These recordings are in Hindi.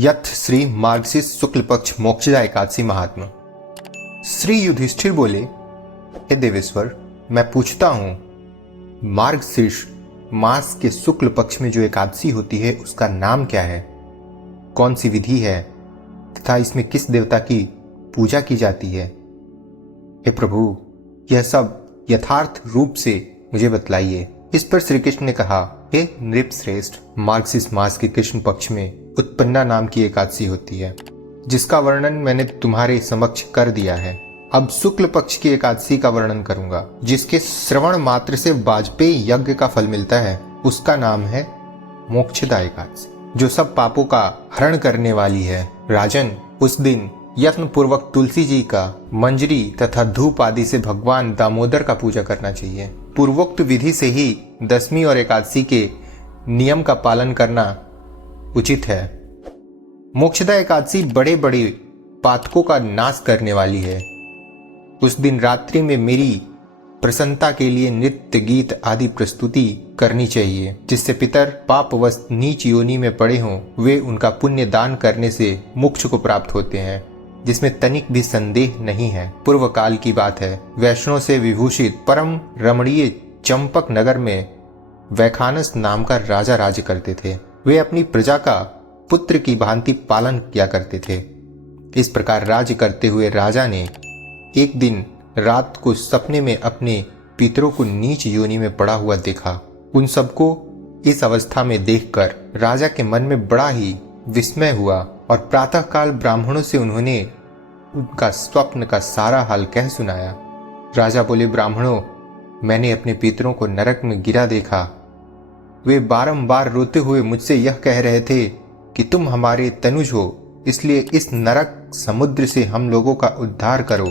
यथ श्री मार्गशीर्ष शुक्ल पक्ष मोक्षदा एकादशी महात्मा। श्री युधिष्ठिर बोले, हे देवेश्वर, मैं पूछता हूं, मार्गशीर्ष मास के शुक्ल पक्ष में जो एकादशी होती है उसका नाम क्या है, कौन सी विधि है तथा इसमें किस देवता की पूजा की जाती है? हे प्रभु, यह सब यथार्थ रूप से मुझे बतलाइए। इस पर श्री कृष्ण ने कहा, हे नृपश्रेष्ठ, मार्गशीर्ष मास के कृष्ण पक्ष में उत्पन्ना नाम की एकादशी होती है, जिसका वर्णन मैंने तुम्हारे समक्ष कर दिया है। अब शुक्ल पक्ष की एकादशी का वर्णन करूंगा, जिसके श्रवण मात्र से वाजपेयी यज्ञ का फल मिलता है। उसका नाम है मोक्षदा एकादशी, जो सब पापों का हरण करने वाली है। राजन, उस दिन यत्न पूर्वक तुलसी जी का मंजरी तथा धूप आदि से भगवान दामोदर का पूजा करना चाहिए। पूर्वोक्त विधि से ही दशमी और एकादशी के नियम का पालन करना उचित है। मोक्षदा एकादशी बड़े बड़े पातकों का नाश करने वाली है। उस दिन रात्रि में मेरी प्रसन्नता के लिए नृत्य गीत आदि प्रस्तुति करनी चाहिए, जिससे पितर पापवश नीच योनि में पड़े हों वे उनका पुण्य दान करने से मोक्ष को प्राप्त होते हैं, जिसमें तनिक भी संदेह नहीं है। पूर्व काल की बात है, वैष्णव से विभूषित परम रमणीय चंपक नगर में वैखानस नाम का राजा राज्य करते थे। वे अपनी प्रजा का पुत्र की भांति पालन किया करते थे। इस प्रकार राज्य करते हुए राजा ने एक दिन रात को सपने में अपने पितरों को नीच योनि में पड़ा हुआ देखा। उन सबको इस अवस्था में देखकर राजा के मन में बड़ा ही विस्मय हुआ और प्रातःकाल ब्राह्मणों से उन्होंने उनका स्वप्न का सारा हाल कह सुनाया। राजा बोले, ब्राह्मणों, मैंने अपने पितरों को नरक में गिरा देखा। वे बारंबार रोते हुए मुझसे यह कह रहे थे कि तुम हमारे तनुज हो, इसलिए इस नरक समुद्र से हम लोगों का उद्धार करो।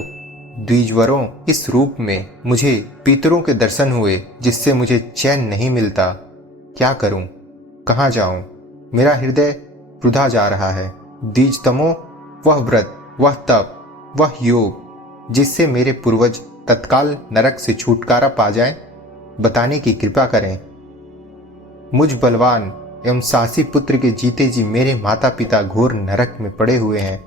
द्विजवरों, इस रूप में मुझे पितरों के दर्शन हुए, जिससे मुझे चैन नहीं मिलता। क्या करूं, कहाँ जाऊं? मेरा हृदय वृथा जा रहा है। द्विजतमो, वह व्रत, वह तप, वह योग जिससे मेरे पूर्वज तत्काल नरक से छुटकारा पा जाएं, बताने की कृपा करें। मुझ बलवान एवं साहसी पुत्र के जीते जी मेरे माता पिता घोर नरक में पड़े हुए हैं,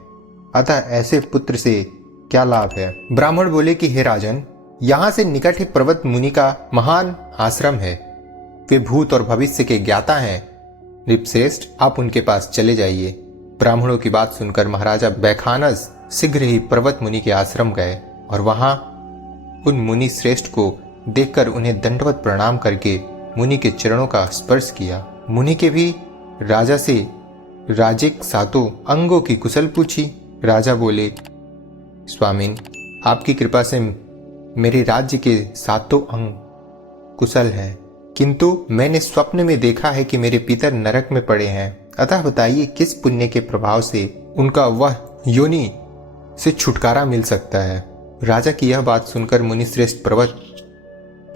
अतः ऐसे पुत्र से क्या लाभ है? ब्राह्मण बोले कि हे राजन, यहाँ से निकट ही पर्वत मुनि का महान आश्रम है। वे भूत और भविष्य के ज्ञाता हैं। नृपश्रेष्ठ, आप उनके पास चले जाइए। ब्राह्मणों की बात सुनकर महाराजा वैखानस शीघ्र ही पर्वत मुनि के आश्रम गए और वहां उन मुनि श्रेष्ठ को देखकर उन्हें दंडवत प्रणाम करके मुनि के चरणों का स्पर्श किया। मुनि के भी राजा से राजिक सातों अंगों की कुशल पूछी। राजा बोले, स्वामिन, आपकी कृपा से मेरे राज्य के सातों अंग कुशल हैं, किंतु मैंने स्वप्न में देखा है कि मेरे पितर नरक में पड़े हैं। अतः बताइए, किस पुण्य के प्रभाव से उनका वह योनि से छुटकारा मिल सकता है? राजा की यह बात सुनकर मुनिश्रेष्ठ पर्वत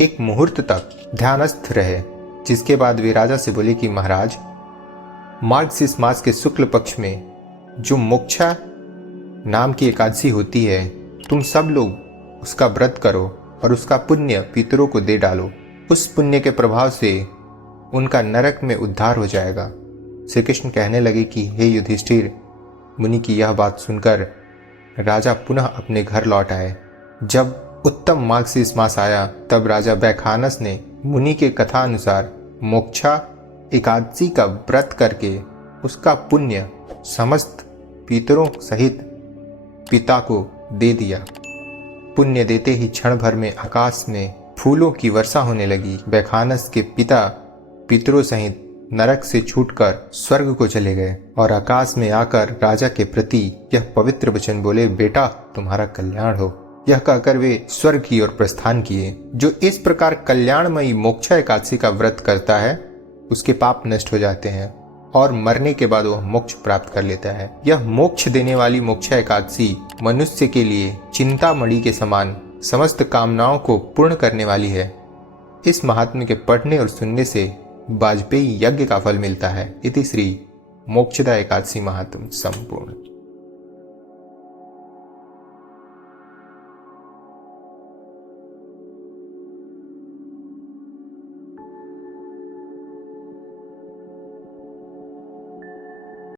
एक मुहूर्त तक ध्यानस्थ रहे, जिसके बाद वे राजा से बोले कि महाराज, मार्गशीर्ष मास के शुक्ल पक्ष में जो मोक्षा नाम की एकादशी होती है, तुम सब लोग उसका व्रत करो और उसका पुण्य पितरों को दे डालो। उस पुण्य के प्रभाव से उनका नरक में उद्धार हो जाएगा। श्री कृष्ण कहने लगे कि हे युधिष्ठिर, मुनि की यह बात सुनकर राजा पुनः अपने घर लौट आए। जब उत्तम मार्गशीर्ष मास आया, तब राजा वैखानस ने मुनि के कथा अनुसार मोक्षा एकादशी का व्रत करके उसका पुण्य समस्त पितरों सहित पिता को दे दिया। पुण्य देते ही क्षण भर में आकाश में फूलों की वर्षा होने लगी। वैखानस के पिता पितरों सहित नरक से छूटकर स्वर्ग को चले गए और आकाश में आकर राजा के प्रति यह पवित्र वचन बोले, बेटा, तुम्हारा कल्याण हो। यह कहकर वे स्वर्ग की ओर प्रस्थान किए। जो इस प्रकार कल्याणमयी मोक्षा एकादशी का व्रत करता है, उसके पाप नष्ट हो जाते हैं और मरने के बाद वह मोक्ष प्राप्त कर लेता है। यह मोक्ष देने वाली मोक्षा एकादशी मनुष्य के लिए चिंतामणि के समान समस्त कामनाओं को पूर्ण करने वाली है। इस महात्म्य के पढ़ने और सुनने से वाजपेयी यज्ञ का फल मिलता है। इति श्री मोक्षदा एकादशी महात्म्य संपूर्ण।